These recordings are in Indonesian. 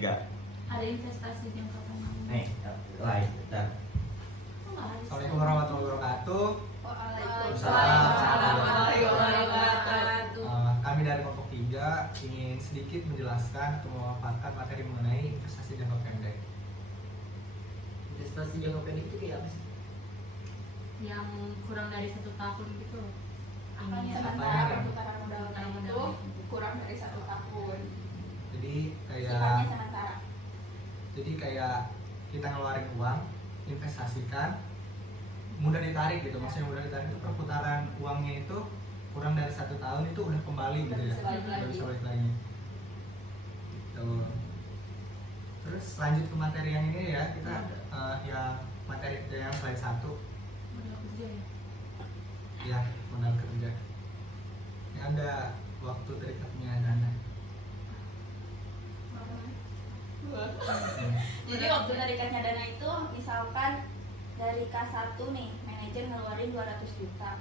Enggak. Ada investasi jangka panjang. Lain, bentar. Assalamualaikum warahmatullahi wabarakatuh. Waalaikumsalam warahmatullahi wabarakatuh. Kami dari kelompok 3 ingin sedikit menjelaskan atau memaparkan materi mengenai investasi jangka pendek. Investasi jangka pendek itu kayak apa sih? Yang kurang dari 1 tahun gitu. Akan Ini ya. sementara perputaran modalnya itu kurang dari 1 tahun. Jadi Sifatnya sementara. kayak kita ngeluarin uang, investasikan, mudah ditarik gitu. Maksudnya mudah ditarik itu perputaran uangnya itu kurang dari 1 tahun itu udah kembali gitu ya. Bisa balik Udah lagi. bisa balik lagi. Gitu. Terus lanjut ke materi yang ini ya, kita yang materi yang slide 1 Modal kerja ya. ya, modal kerja. Ini ada waktu terikatnya dana. Jadi waktu tarikatnya dana itu misalkan dari K1 nih, manajer ngeluarin 200 juta.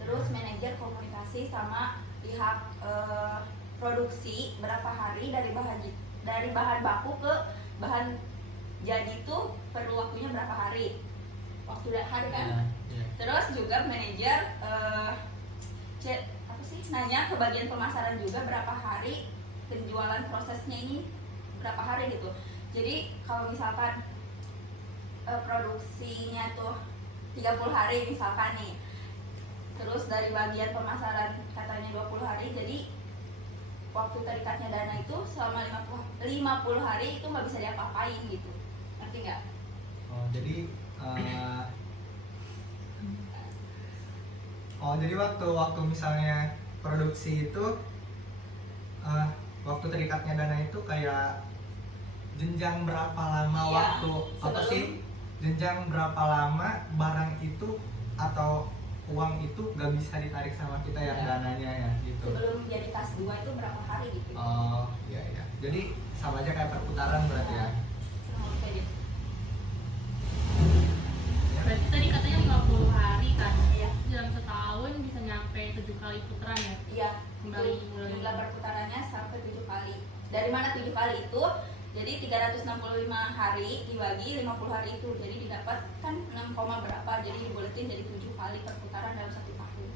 Terus manajer komunikasi sama pihak produksi berapa hari dari bahan baku ke bahan jadi itu perlu waktunya berapa hari. Waktu hari kan? Ya. Terus juga manajer nanya ke bagian pemasaran juga berapa hari penjualan prosesnya ini berapa hari gitu. Jadi kalau misalkan produksinya tuh 30 hari misalkan nih, terus dari bagian pemasaran katanya 20 hari, jadi waktu terikatnya dana itu selama 50 hari itu nggak bisa diapa-apain gitu, ngerti nggak? Jadi waktu misalnya produksi itu waktu terikatnya dana itu kayak jenjang berapa lama Iya, waktu apa sebelum- sih jenjang berapa lama barang itu atau uang itu gak bisa ditarik sama kita yang Iya. dananya ya gitu. Sebelum jadi kas 2 itu berapa hari gitu? Oh iya iya. Jadi sama aja kayak perputaran berarti ya. Sama kayak gitu. Berarti tadi katanya 50 hari kan. Iya. Dalam setahun bisa nyampe 7 kali putaran ya. Iya, Kembali itu mulai. jumlah perputarannya sampai 7 kali. Dari mana 7 kali itu? Jadi 365 hari dibagi 50 hari itu. Jadi didapat kan 6, berapa. Jadi dibuletin jadi 7 kali perputaran dalam 1 tahun.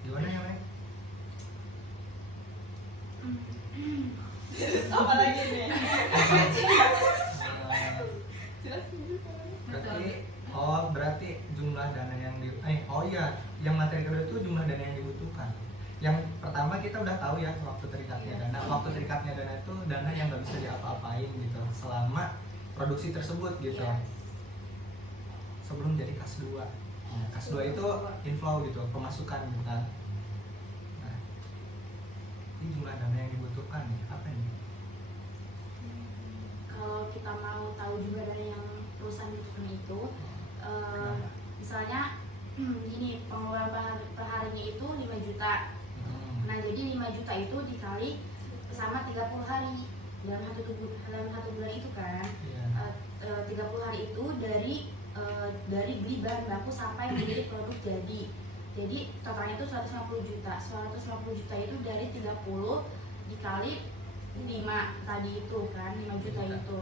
Gimana ya, Mek? Apa lagi nih? Berarti jumlah dana yang yang materi kedua itu jumlah dana yang dibutuhkan. Yang pertama kita udah tahu ya waktu terikatnya dana. Waktu terikatnya dana itu dana yang nggak bisa diapa-apain gitu selama produksi tersebut gitu. Iya. Sebelum jadi kas 2. Nah, kas 2 itu inflow gitu, pemasukan gitu kan. Nah, ini jumlah dana yang dibutuhkan nih, apa nih? Kalau kita mau tahu juga dari yang perusahaan butuhkan itu, misalnya gini, pengeluaran per harinya itu 5 juta. Nah, jadi 5 juta itu dikali sama 30 hari dalam satu bulan itu kan. Iya. 30 hari itu dari beli bahan baku sampai menjadi produk jadi. Jadi totalnya itu 150 juta. 150 juta itu dari 30 dikali 5 tadi itu kan, 5 juta itu.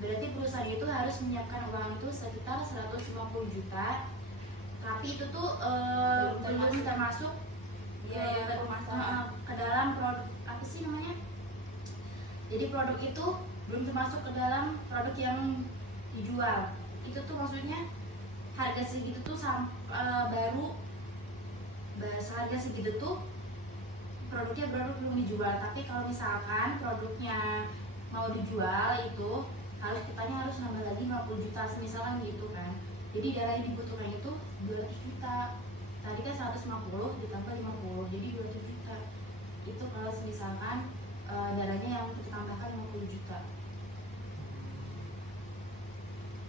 Berarti perusahaan itu harus menyiapkan uang itu sekitar 150 juta. Tapi itu tuh belum termasuk Biaya pemasaran. ke dalam produk apa sih namanya? Jadi produk itu belum termasuk ke dalam produk yang dijual. Itu tuh maksudnya harga segitu tuh baru harga segitu tuh produknya baru belum dijual. Tapi kalau misalkan produknya mau dijual itu harus nambah lagi 50 juta misalkan gitu kan. Jadi dana yang dibutuhkan itu 200 juta. Tadi kan 150 ditambah 50 jadi 200 juta. Itu kalau misalkan dananya yang kita tambahkan 50 juta.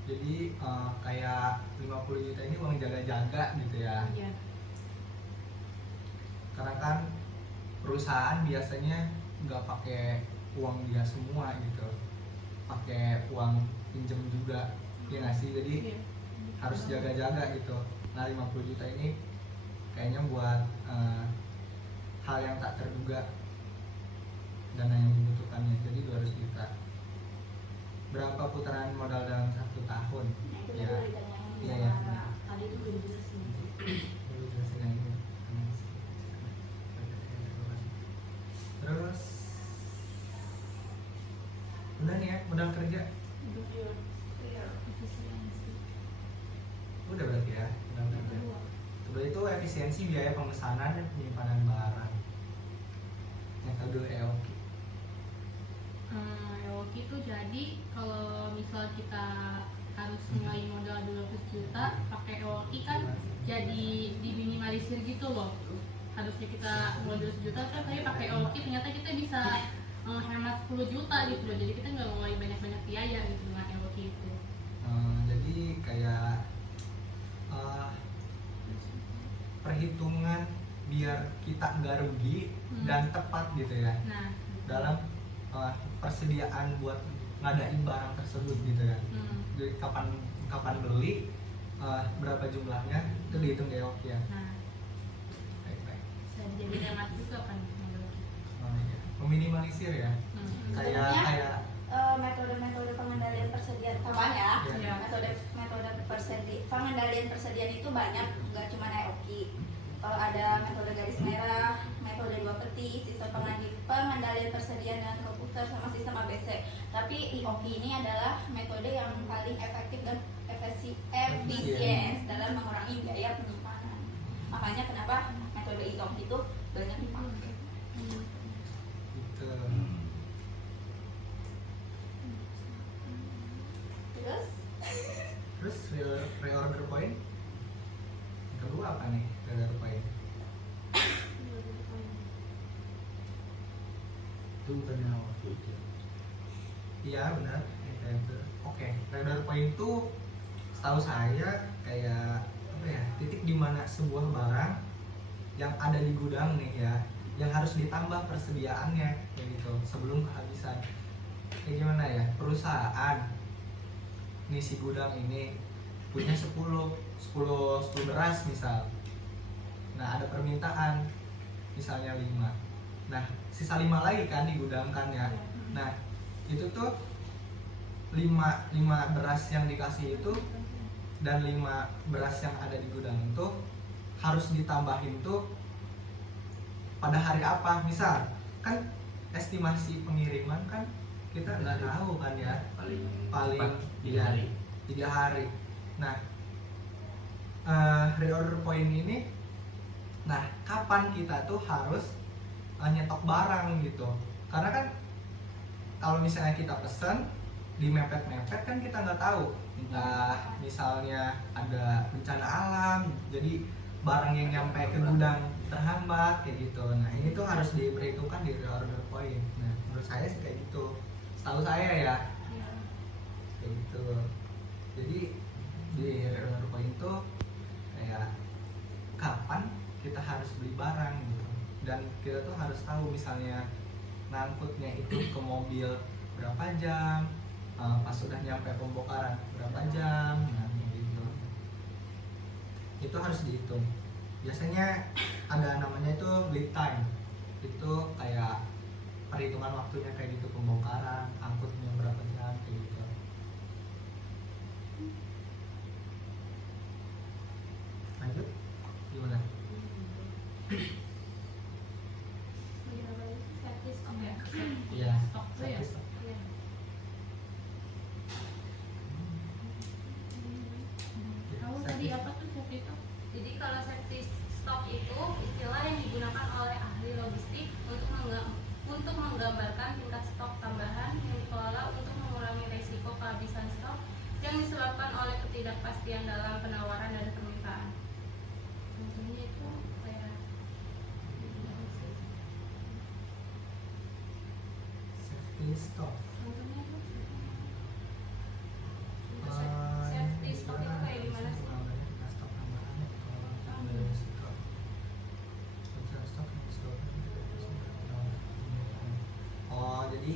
Jadi kayak 50 juta ini uang jaga-jaga gitu ya. Iya. Karena kan perusahaan biasanya nggak pakai uang dia semua gitu, pakai uang pinjam juga, ya nggak sih? Jadi Iya. harus jaga-jaga gitu. Nah 50 juta ini kayaknya buat hal yang tak terduga dana yang dibutuhkannya, jadi 200 juta. Berapa putaran modal dalam 1 tahun? Nah, itu Ya. dari dana yang Iya, bisa ya. Tadi itu belum jelasin. Dulu jelasin lagi. Terus udah nih ya, modal kerja Efisiensi. udah berarti ya, modal kerja. Kedua. Kedua itu efisiensi biaya pemesanan dan penyimpanan barang. Yang kedua EOQ. EOQ itu jadi kalau misal kita harus mulai modal 200 juta pakai EOQ kan jadi diminimalisir gitu loh. Harusnya kita mulai 200 juta kan tapi pakai EOQ ternyata kita bisa hemat 10 juta gitu loh. Jadi kita nggak mulai banyak-banyak biaya gitu dengan EOQ itu. Jadi kayak perhitungan biar kita nggak rugi dan tepat gitu ya Nah, dalam persediaan buat ngadain barang tersebut gitu ya. Jadi kapan beli, berapa jumlahnya itu dihitung di EOQ ya. nah Baik. bisa jadi hemat juga kan modal. Iya. Meminimalisir ya. Sebenarnya, Kayak metode-metode pengendalian persediaan tambahan ya. Iya. Metode pengendalian persediaan itu banyak, nggak cuma EOQ. Ada metode garis merah, metode 2 peti, sistem pengendalian persediaan dengan komputer sama sistem ABC. Tapi EOQ ini adalah metode yang paling efektif dan efisien dalam mengurangi biaya penyimpanan. Makanya kenapa metode EOQ itu banyak dipakai. gitu. Terus Reorder point. Yang kedua apa nih reorder point? Itu bukannya waktu itu. Iya benar. Oke, reorder point itu setahu saya kayak apa ya, titik di mana sebuah barang yang ada di gudang nih ya, yang harus ditambah persediaannya kayak gitu sebelum kehabisan. Kayak gimana ya, perusahaan nih si gudang ini punya 10 beras misal. Nah ada permintaan misalnya 5. Nah sisa 5 lagi kan digudangkan ya. Nah itu tuh 5 beras yang dikasih itu dan 5 beras yang ada di gudang itu harus ditambahin tuh pada hari apa. Misal kan estimasi pengiriman kan kita nggak tahu kan ya, paling cepat 3 hari. 3 hari. Nah reorder point ini, nah kapan kita tuh harus nyetok barang gitu. Karena kan kalau misalnya kita pesen di mepet-mepet kan kita nggak tahu, entah misalnya ada bencana alam jadi barang yang nyampe ke gudang terhambat kayak gitu. Nah ini tuh harus diperhitungkan di reorder point. Nah menurut saya sih kayak gitu, setahu saya ya kayak gitu. Jadi di reorder point itu kayak kapan kita harus beli barang gitu, dan kita tuh harus tahu misalnya ngangkutnya itu ke mobil berapa jam, pas sudah nyampe pembongkaran berapa jam, nah gitu. Itu harus dihitung. Biasanya ada namanya itu lead time, itu kayak perhitungan waktunya kayak gitu, pembongkaran, angkutnya berapa jam kayak gitu. Lanjut gimana? Iya, Stok tuh ya. safety stock. Kamu tadi apa tuh safety stock? Jadi kalau safety stock itu istilah yang digunakan oleh ahli logistik untuk menggambarkan tingkat stok tambahan yang dikelola untuk mengurangi risiko kehabisan stok yang disebabkan oleh ketidakpastian dalam penawaran dan permintaan. Contohnya itu kayak Safety stock. contohnya itu safety stock itu kayak gimana sih? Stok tambahan kalau stok. Stok. Oh, jadi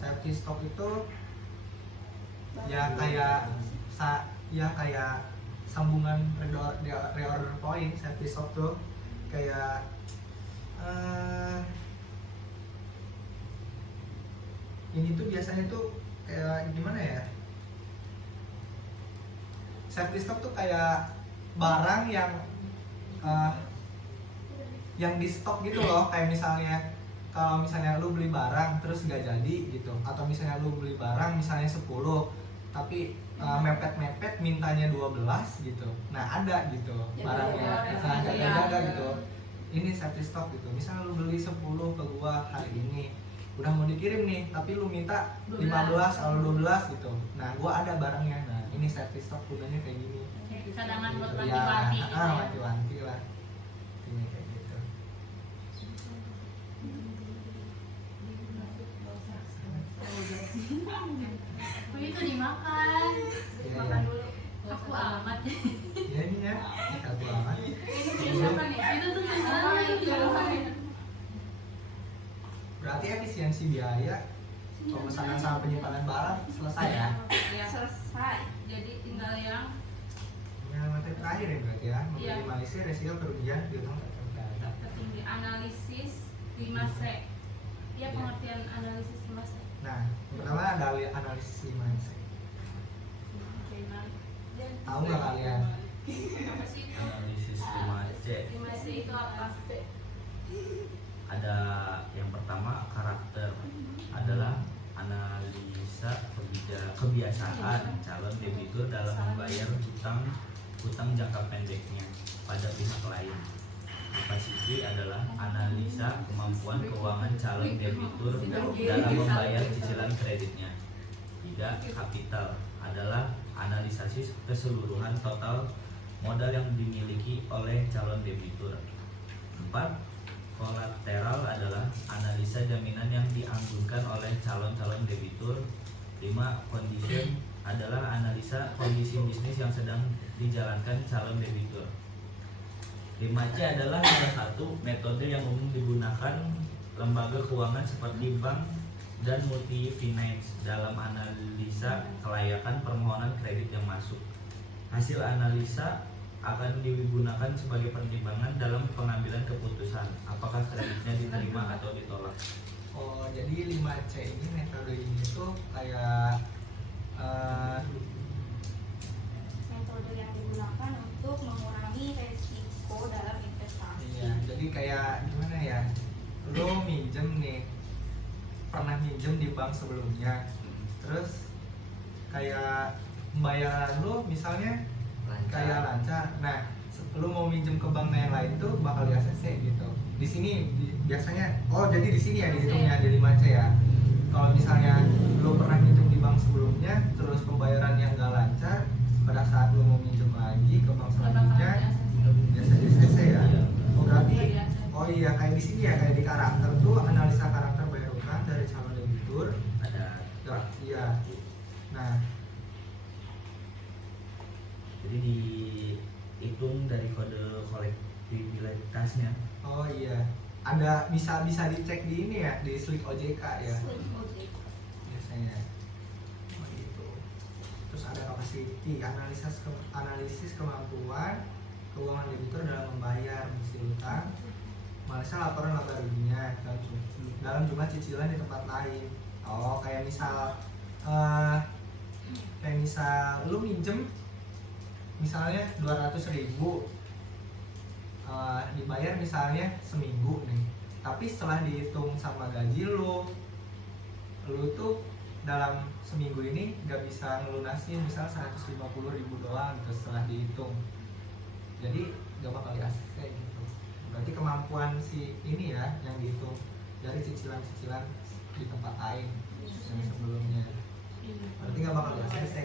safety stock itu ya kayak kayak sambungan reorder point. Safety stock tuh kayak ini tuh biasanya tuh kayak gimana ya, safety stock tuh kayak barang yang di stok gitu loh. Kayak misalnya kalau misalnya lu beli barang terus nggak jadi gitu, atau misalnya lu beli barang misalnya 10 tapi mepet-mepet mintanya 12 gitu, nah ada gitu barangnya jaga gitu. Ini safety stock gitu, misalnya lu beli 10 ke gua hari ini, udah mau dikirim nih tapi lu minta 15 atau 12 gitu, nah gua ada barangnya. Nah ini safety stock gunanya kayak gini, cadangan buat ya, wanti-wanti gitu ya. wanti-wanti lah ini kayak gitu. Itu dimakan. Iya, Makan iya. dulu. Aku amat. Ya ini ya, satu amat. Itu tuh gimana? Berarti efisiensi biaya pemesanan sama penyimpanan barang selesai ya? Ya, Selesai. jadi tinggal yang Yang materi terakhir ya berarti ya, Iya. meminimalisir resiko kerugian piutang tak terkait. tertinggi analisis 5C. Ya, pengertian analisis 5C. Nah, pertama ada analisis mindset. Tahu nggak kalian? Apa sih itu? Analisis 5C. 5C itu apa? Ada yang pertama karakter, adalah analisa kebiasaan calon debitur dalam membayar hutang jangka pendeknya pada pihak lain. Kapasiti adalah analisa kemampuan keuangan calon debitur dalam membayar cicilan kreditnya. 3. Kapital adalah analisasi keseluruhan total modal yang dimiliki oleh calon debitur. 4. Kolateral adalah analisa jaminan yang dianggunkan oleh calon-calon debitur. 5. Condition adalah analisa kondisi bisnis yang sedang dijalankan calon debitur. 5C adalah salah satu metode yang umum digunakan lembaga keuangan seperti bank dan multi finance dalam analisa kelayakan permohonan kredit yang masuk. Hasil analisa akan digunakan sebagai pertimbangan dalam pengambilan keputusan apakah kreditnya diterima atau ditolak. Oh, jadi 5C ini metode ini tuh kayak Metode yang digunakan untuk mengurangi resiko dalam investasi. iya, jadi kayak gimana ya? Lo minjem nih, pernah minjem di bank sebelumnya, terus kayak pembayaran lo misalnya kayak lancar. Nah, lu mau minjem ke bank yang lain tuh bakal di ACC gitu. Di sini biasanya, oh jadi di sini ya dihitungnya jadi 5C ya. Kalau misalnya lu pernah minjem di bank sebelumnya, terus pembayarannya nggak lancar, pada saat lu mau minjem lagi ke bank selanjutnya, biasa di ACC ya. Oh berarti, oh iya kayak di sini ya, kayak di karakter tuh analisa karakter bayar utang dari calon debitur. Ada Ya, iya. Nah, jadi dihitung dari kode kolektibilitasnya. oh iya. Ada bisa dicek di ini ya, di slip OJK ya. Biasanya. Oh gitu. Terus ada capacity, analisis kemampuan keuangan debitur dalam membayar mesti utang. Analisa laporan laba ruginya dalam jumlah cicilan di tempat lain. Oh, kayak misal lu minjem misalnya 200.000, dibayar misalnya seminggu nih, tapi setelah dihitung sama gaji lu tuh dalam seminggu ini nggak bisa ngelunasin misal 150.000 doang gitu setelah dihitung, jadi nggak bakal di ACC gitu. Berarti kemampuan si ini ya yang dihitung dari cicilan-cicilan di tempat lain yang sebelumnya, berarti nggak bakal di ACC.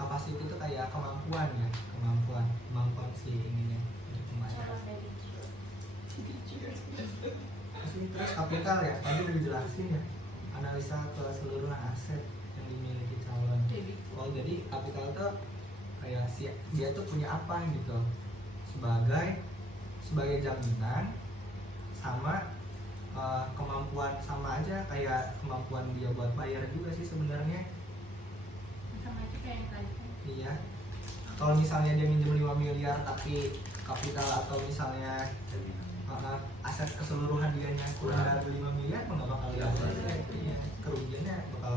Kapasitas itu kayak kemampuan ya, kemampuan si ininya untuk membayar. Terus kapital ya, tadi udah dijelasin ya, analisa keseluruhan aset yang dimiliki calon. Oh jadi kapital itu kayak dia tuh punya apa gitu, sebagai jaminan sama kemampuan, sama aja kayak kemampuan dia buat bayar juga sih sebenarnya. Sama aja kayak yang tadi. Iya. Kalau misalnya dia minjem 5 miliar tapi kapital atau misalnya aset keseluruhan dianya kurang dari 5 miliar, nggak bakal lihat kerugiannya bakal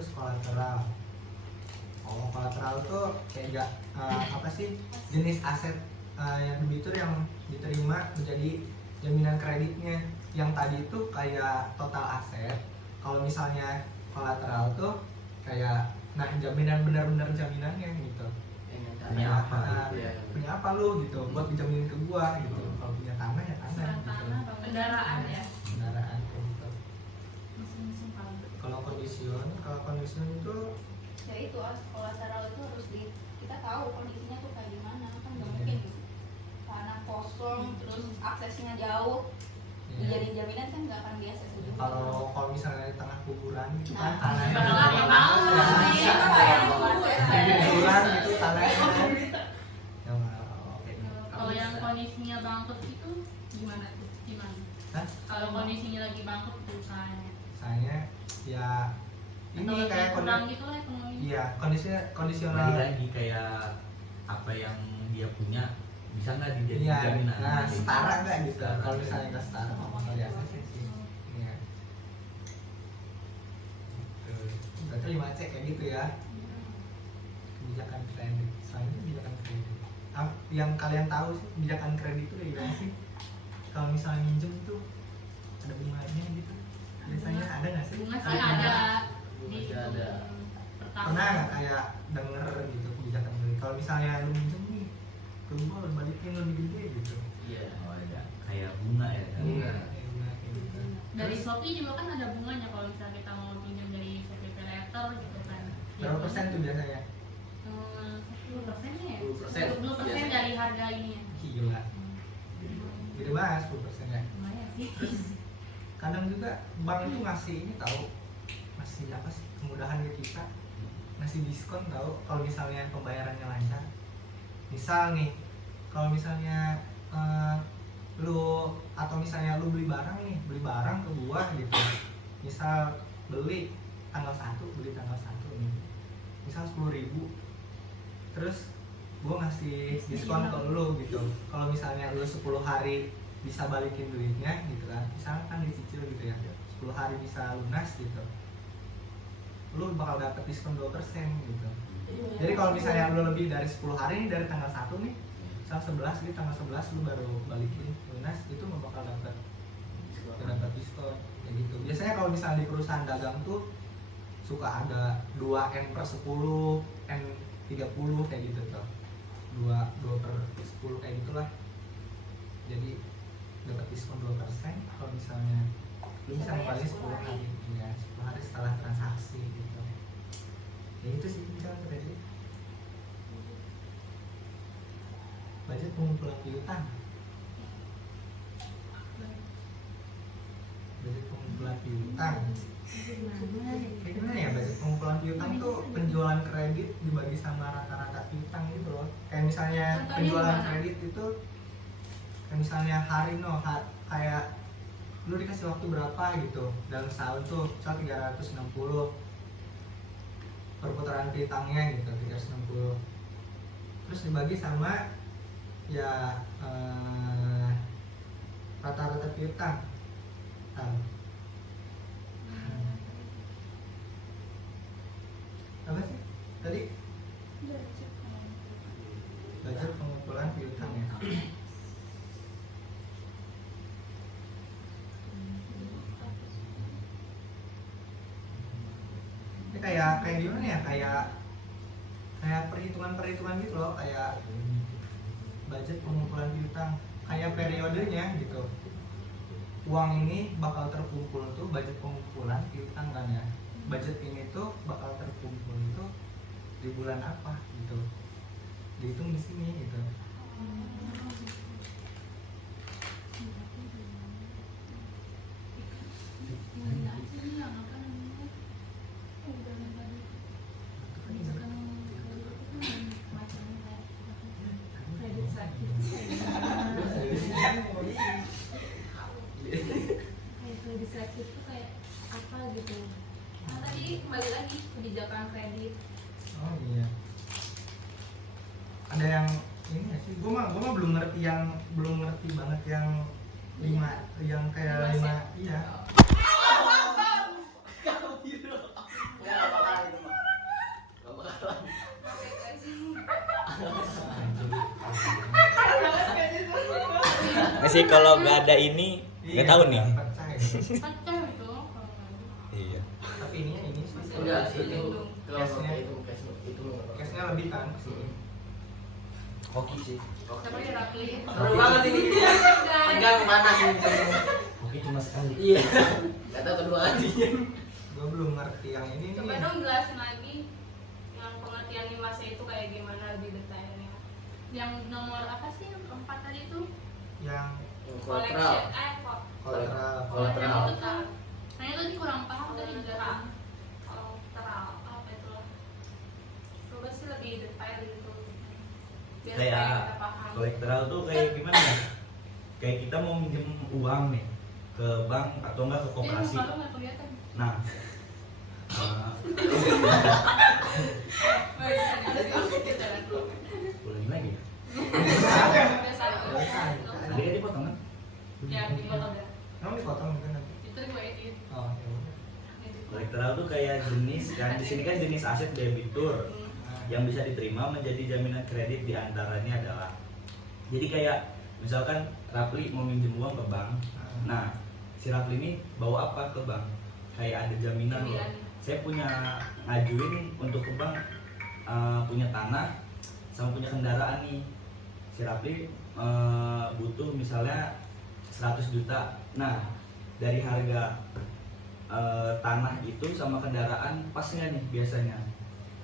Terus kolateral. Kolateral tuh kayak apa sih, jenis aset yang debitur yang diterima menjadi jaminan kreditnya. Yang tadi itu kayak total aset. Kalau misalnya kolateral tuh kayak jaminan, benar-benar jaminannya gitu. Punya apa gitu ya. Punya apa lu gitu buat dijaminin ke gua gitu. Kalau punya tanah ya tanah Serang gitu. tanah, kendaraan ya. Kendaraan kayak gitu. Mesin-mesin pabrik. Kalau kondision itu Ya itu kolateral itu harus kita tahu kondisinya tuh kayak gimana, kan nggak Iya. mungkin tanah kosong terus aksesnya jauh dijadiin jaminan kan nggak akan biasa juga. kalau misalnya di tengah kuburan gitu kan Nah, tanahnya padahal ya mau, ya, kayak di kuburan gitu tanahnya ya mau kayak gitu. Kalau yang kondisinya bangkrut itu gimana tuh? Gimana? Hah? Kalau kondisinya lagi bangkrut tuh usahanya. Misalnya ya ini Atau kayak kurang gitu lah ekonominya. iya kondisional. Balik lagi kayak apa yang dia punya bisa nggak dijadiin Iya, jaminan? nah Gitu. setara nggak gitu. Setara. Kalau misalnya nggak setara, bakal biasa sih. Iya. Gitu. Berarti 5C kayak gitu ya. Kebijakan kredit. Selain itu kebijakan kredit. Yang kalian tahu sih kebijakan kredit itu kayak gimana sih? Kalau misalnya minjem itu ada bunganya gitu. Biasanya ada nggak sih? Bunga sih ada di Bunga ada. pertama. Pernah nggak kayak denger gitu kebijakan kredit? Kalau misalnya lu minjem nih, ke gua lu balikin lebih gede gitu. Iya, oh ada kayak bunga ya kan? Bunga, kayak bunga kayak gitu. Dari Terus, Shopee juga kan ada bunganya kalau misalnya kita mau pinjam dari Shopee Paylater gitu kan. berapa persen tuh biasanya? 10%-nya ya? 10%. 10% dari harga ini. Gila, gede banget 10% ya. Lumayan sih. Kadang juga bank itu ngasih ini tahu, ngasih apa sih, kemudahan ke kita, ngasih diskon tahu kalau misalnya pembayarannya lancar. Misal nih, kalau misalnya lu atau misalnya lu beli barang ke gua gitu, misal beli tanggal 1 nih, misal 10.000, terus gua ngasih diskon ke lu gitu. Kalau misalnya lu 10 hari bisa balikin duitnya gitu kan, misalkan dicicil gitu ya, 10 hari bisa lunas gitu, lu bakal dapet diskon 2% gitu. Jadi kalau misalnya lu lebih dari 10 hari nih, dari tanggal 1 nih, misal 11 nih, tanggal 11 lu baru balikin lunas, itu lu bakal dapet diskon kayak gitu. Biasanya kalau misalnya di perusahaan dagang tuh suka ada 2N/10, N30 kayak gitu tuh, 2/10 kayak gitulah. Jadi dapat diskon 2% kalau misalnya lu bisa ngeluarin 10 hari ya, 10 hari setelah transaksi gitu. Ya itu sih kebijakan kredit. Budget pengumpulan piutang. Budget pengumpulan piutang. Kayak gimana ya, budget pengumpulan piutang tuh penjualan kredit dibagi sama rata-rata piutang gitu loh. Kayak misalnya Contohnya penjualan gimana? kredit itu kayak misalnya kayak lu dikasih waktu berapa gitu dalam setahun tuh, misal 360 perputaran piutangnya gitu, 360, terus dibagi sama ya rata-rata piutang. Apa sih tadi? Budget pengumpulan piutang ya. Ini kayak gimana ya, kayak perhitungan gitu loh, kayak budget pengumpulan piutang, kayak periodenya gitu. Uang ini bakal terkumpul tuh, budget pengumpulan piutang kan ya. Budget ini tuh bakal terkumpul itu di bulan apa gitu, dihitung di sini gitu. Kredit sakit. Kayak kredit sakit tuh kayak apa gitu? Nah, tadi kembali lagi kebijakan kredit. Oh iya. Ada yang ini nggak sih? Gue mah belum ngerti banget yang 5, yang kayak 5, iya. sih kalau nggak ada ini nggak tahu nih. Pecah ya. Pecah itu kalau nggak ada. Iya. Tapi ininya ini sih. Enggak, Masih itu lindung. kalau Cashnya. itu Case-nya lebih kan ke sini. Hoki sih. Tapi ya Rafli. seru banget ini. Tegang panas ini. Hoki cuma sekali. Iya. Enggak tahu kedua kalinya. Gue belum ngerti yang ini Coba nih. dong jelasin lagi yang pengertian 5C itu kayak gimana lebih detailnya. Yang nomor apa sih yang keempat tadi itu? Yang Kolateral. kolateral. Kolateral. Itu tuh. Nah itu tadi kurang paham tadi jelasin. Kolateral apa itu? Coba sih lebih detail gitu. Biar Kayak supaya kita paham. kolateral tuh kayak gimana ya? Kayak kita mau minjem uang nih ke bank atau enggak ke Dia koperasi. muka lu nggak kelihatan. Nah, boleh lagi ya? Tadi kan dipotong kan? Ya dipotong dah. Emang dipotong mungkin nanti. Itu gue edit. Oh, ya udah. Kolateral tuh kayak jenis kan, di sini kan jenis aset debitur yang bisa diterima menjadi jaminan kredit diantaranya adalah, jadi kayak misalkan Rafli mau minjem uang ke bank, nah si Rafli ini bawa apa ke bank? Kayak ada jaminan loh. Saya punya ngajuin untuk ke bank, punya tanah sama punya kendaraan nih. Si Rafli butuh misalnya 100 juta. Nah dari harga tanah itu sama kendaraan pas nggak nih biasanya?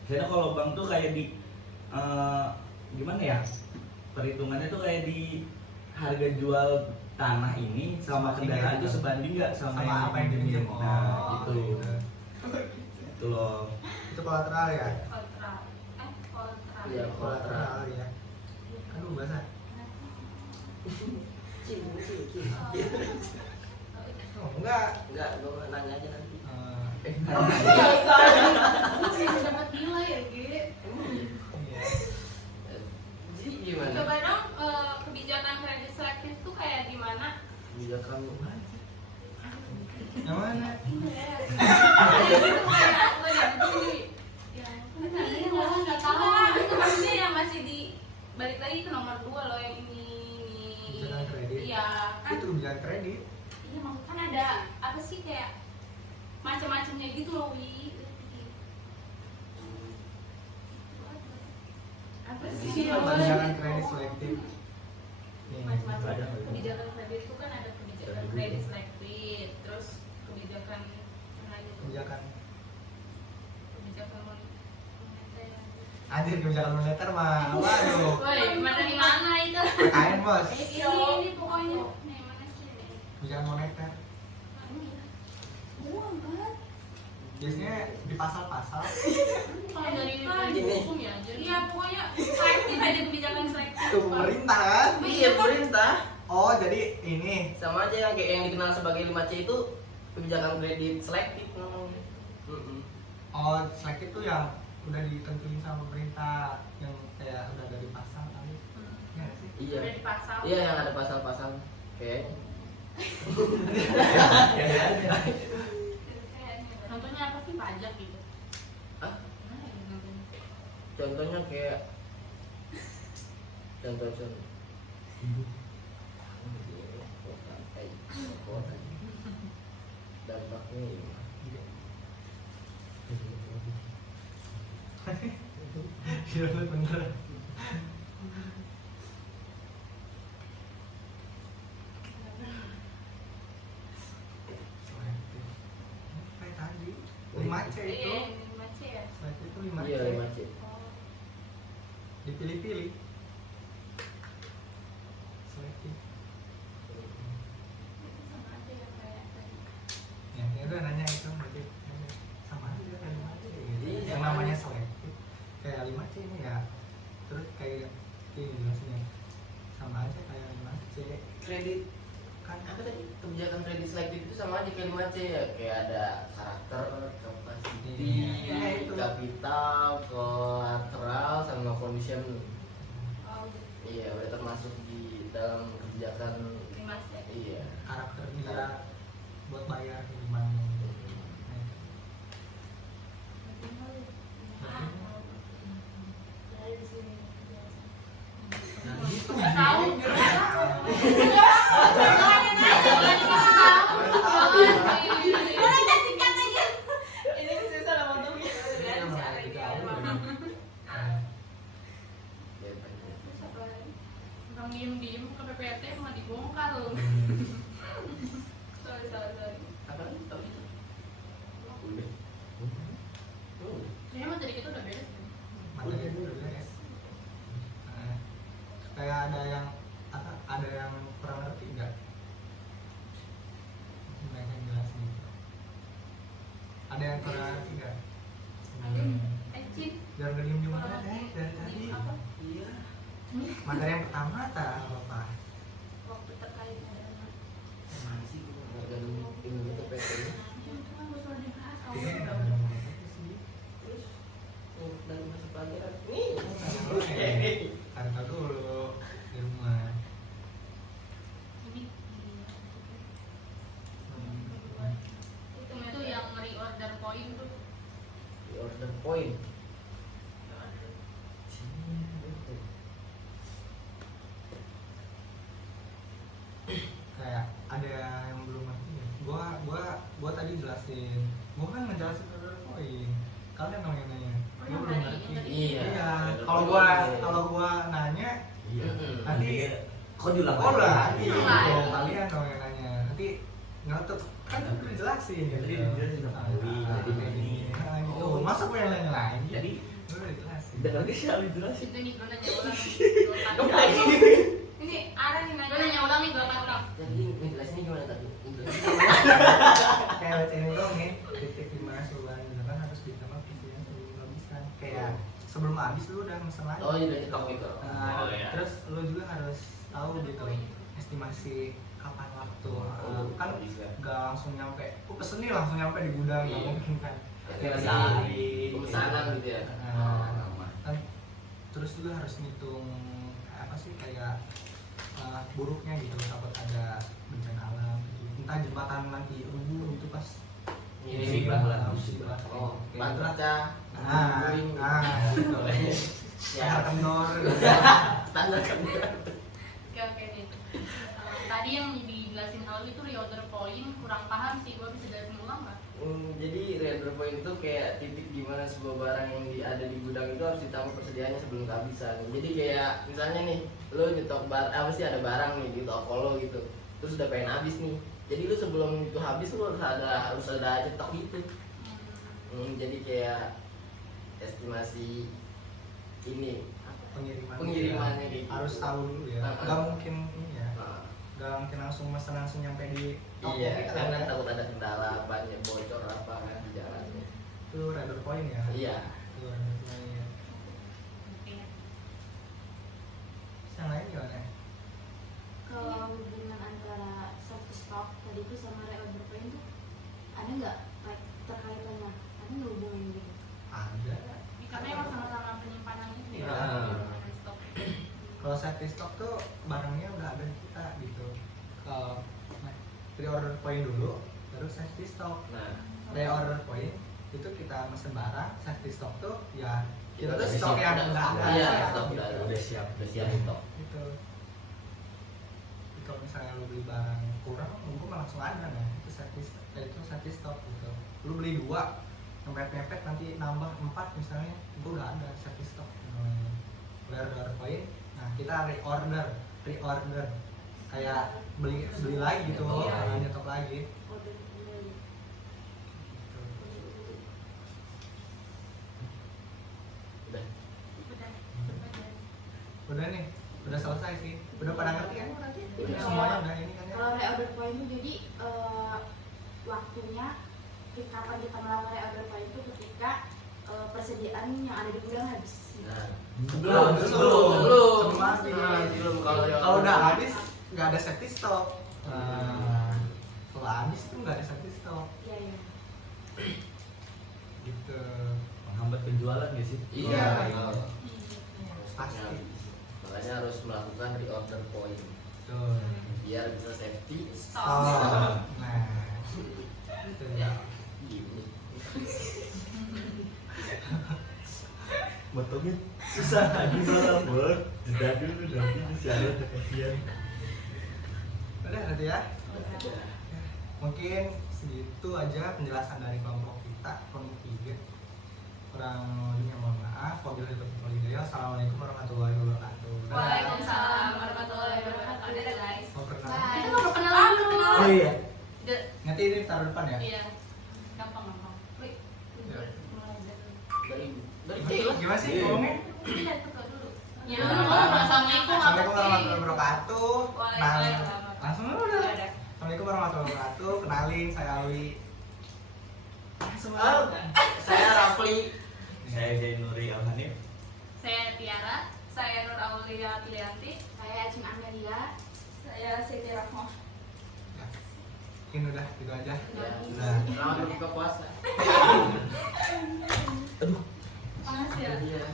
Karena kalau bank tuh kayak di gimana ya, perhitungannya tuh kayak di harga jual tanah ini sama kendaraan itu sebanding nggak sama, Sama apa yang dipinjemin. dipinjem. Nah Oh, itu gitu. itu loh. Itu kolateral ya? Kolateral. Kolateral. Iya, kolateral. ya. Aduh basah. Oh, enggak. Enggak, gua nanya aja nanti. Dapat nilai ya, Gi. Iya. Jadi gimana? Coba dong kebijakan kredit selektif tuh kayak gimana? Kebijakan Yang mana? Itu maksudnya yang masih di balik lagi ke nomor 2 loh yang ini. Kebijakan kredit. Iya kan? Itu kebijakan kredit. Iya maksudnya kan ada apa sih kayak macam-macamnya gitu loh Wi. Apa sih? Kebijakan kredit selektif. Nih, Macam-macam ada. kebijakan kredit itu kan ada kebijakan kredit selektif, terus kebijakan yang lain itu Kebijakan. kebijakan moneter. Anjir, kebijakan moneter mah. Waduh. Woi, mana di mana itu? PKN bos. Ini pokoknya. Nih, mana sih? Kebijakan moneter. Biasanya di pasal-pasal. Kalau dari hukum ya, jadi Iya, pokoknya selektif aja kebijakan selektif. Itu pemerintah kan? Iya, pemerintah. Oh, jadi ini. Sama aja yang kayak yang dikenal sebagai 5C itu kebijakan kredit selektif namanya. Oh, selektif itu yang udah ditentuin sama pemerintah, yang kayak udah ada di pasal kali. Iya nggak sih? Iya. Udah dipasang. Iya, yang ada pasal-pasal. Oke. contohnya apa sih pajak gitu? Ah, Mana ya contohnya? contohnya kayak contoh. Dampaknya Gila lu bener. Selektif. Kayak tadi 5C itu. Iya, 5C ya. Selektif itu 5C. iya 5C. Oh, Dipilih-pilih. Selektif. itu sama aja ya kayak tadi. Ya udah nanya itu berarti sama aja kayak 5C gitu. Iya. Yang namanya selektif kayak 5C ini ya. Terus kayak ini jelasnya sama aja kayak 5C Kredit kan. apa tadi? Kebijakan kredit selektif itu sama aja kayak 5C ya, kayak ada karakter, capacity, Iya, itu. kapital, kolateral, sama condition. Oh, gitu. Iya, udah termasuk di dalam kebijakan. 5C. Iya. Karakter dia buat bayar gimana. Tahu. Ada yang kurang ngerti nggak? Cin, Biar nggak diem aja dari tadi. apa? Iya. Materi yang pertama tak apa? Waktu terkait dana. Mana sih gua nggak ada ini PT-nya. Ini Terus dari masa pelajaran nih. Taruh dulu di rumah. Itu yang reorder point tuh. Di order point. Kayak ada yang belum ngerti ya. Gua tadi jelasin. Gua kan ngejelasin order point. Kalian dong yang nanya. Gua belum ngerti. Iya. Kalau gua nanya Iya. nanti kok diulang oh lah, lagi? iya. Kalian dong yang nanya. Nanti ngetutup kan udah dijelasin Tadi gitu. dijelasin sama Alwi, jadi ini. Nah, gitu. Oh. Masa gua yang nanya lagi? Jadi udah dijelasin. udah lagi sih Alwi jelasin. Itu nih gue nanya ulang. Ini ada nih Gue nanya ulang nih 8 orang. Jadi ngejelasinnya gimana tadi? Kayak baca ini dong nih, titik 5 sebulan gitu kan harus ditambah visinya sebelum habisan. Kayak sebelum habis lu udah mesen lagi. Oh, iya, udah nyetok gitu. Nah, Oh, iya. terus lu juga harus tahu gitu estimasi kapan waktu. Kan bisa. gak langsung nyampe. Pesen nih langsung nyampe di gudang, Iya. nggak mungkin kan. Kayak Sehari, pemesanan gitu ya. Nah, kan terus juga harus ngitung apa sih kayak buruknya gitu, takut ada bencana alam gitu. Entah jembatan nanti rubuh gitu pas Ini musibah lah, musibah. Oh, Kayak ban gitu lah. kaca. Guling. Gitu. Ya, Ya, kendor. standar kan. Oke nih. Tadi yang dijelasin Alwi itu reorder point kurang paham sih. Gue bisa jelasin ulang nggak? Jadi reorder point itu kayak titik di mana sebuah barang yang ada di gudang itu harus ditambah persediaannya sebelum kehabisan. Jadi kayak misalnya nih, lo nyetok apa sih ada barang nih di toko lo gitu, terus udah pengen habis nih. Jadi lo sebelum itu habis lo harus ada nyetok gitu. Jadi kayak estimasi ini pengirimannya gitu. Harus tahu dulu ya. Gak mungkin ini ya. Nah, Gak mungkin langsung nyampe di toko iya, kita karena kan. takut ada kendala banyak bocor apa kan di jalannya. Itu reorder point ya. Iya. Itu reorder point ya. Oke. Yang lain gimana? Kalau hubungan antara safety stock tadi itu sama reorder point itu ada nggak like, terkaitannya? Ada nggak hubungannya gitu? Ada. Karena emang sama-sama penyimpanan itu ya. Iya. penyimpanan stok. Kalau safety stock tuh barangnya udah ada di kita gitu. Kalau reorder point dulu, baru safety stock. Nah, Reorder point itu kita mesen barang, safety stock tuh ya kita tuh udah stok siap, yang udah- udah ada. Iya, gitu. stok udah siap stok. Gitu. Jadi kalau misalnya lu beli barang kurang, lu mah langsung ada nah itu safety stock gitu. Lu beli 2, mepet-mepet nanti nambah 4 misalnya, itu udah ada safety stock. Reorder point, nah kita reorder kayak beli lagi gitu, Iya. nyetok lagi. Order kembali. Gitu. Udah. Udah nih, udah selesai sih. Udah pada ngerti kan berarti? Udah. Semuanya udah ini kan ya. Kalau reorder point itu jadi waktunya kapan kita melakukan reorder point itu ketika persediaan yang ada di gudang habis. Nah, Belum. Sebelum habis. Sebelum Kalau udah habis nggak ada safety stock. Nah, kalau habis tuh nggak ada safety stock. Iya iya. Gitu. Menghambat penjualan nggak sih? Iya. Pasti. Makanya harus melakukan reorder point Tuh. biar bisa safety. Oh. Nah. Itu ya. Gini. Motongnya susah gimana buat jeda dulu nanti siaran kasihan. Udah berarti ya. Mungkin segitu aja penjelasan dari kelompok kita, kelompok 3. Kurang lebihnya mohon maaf. Wabillahi taufiq wal hidayah. Assalamualaikum warahmatullahi wabarakatuh. Waalaikumsalam warahmatullahi wabarakatuh. Udah guys. Mau perkenalan? Itu nggak perkenalan dulu. Oh iya. Udah. Nanti ini taruh depan ya. Iya. Gampang. Wih. Ya. Dari kecil. Gimana sih Iya. ngomongnya? Ini dari ketua dulu. Ya Nah. dulu. Assalamualaikum. Assalamualaikum warahmatullahi wabarakatuh. Waalaikumsalam. Langsung udah. Assalamualaikum warahmatullahi wabarakatuh. Kenalin saya Alwi. semua. Saya Rafli. Saya Zainuri Alhanif. Saya Tiara. Saya Nur Aulia Pilianti. Saya Cing Amelia. Saya Siti Rahmah. Mungkin udah gitu aja. Ya, Nah. selamat berbuka puasa. Panas ya. Iya.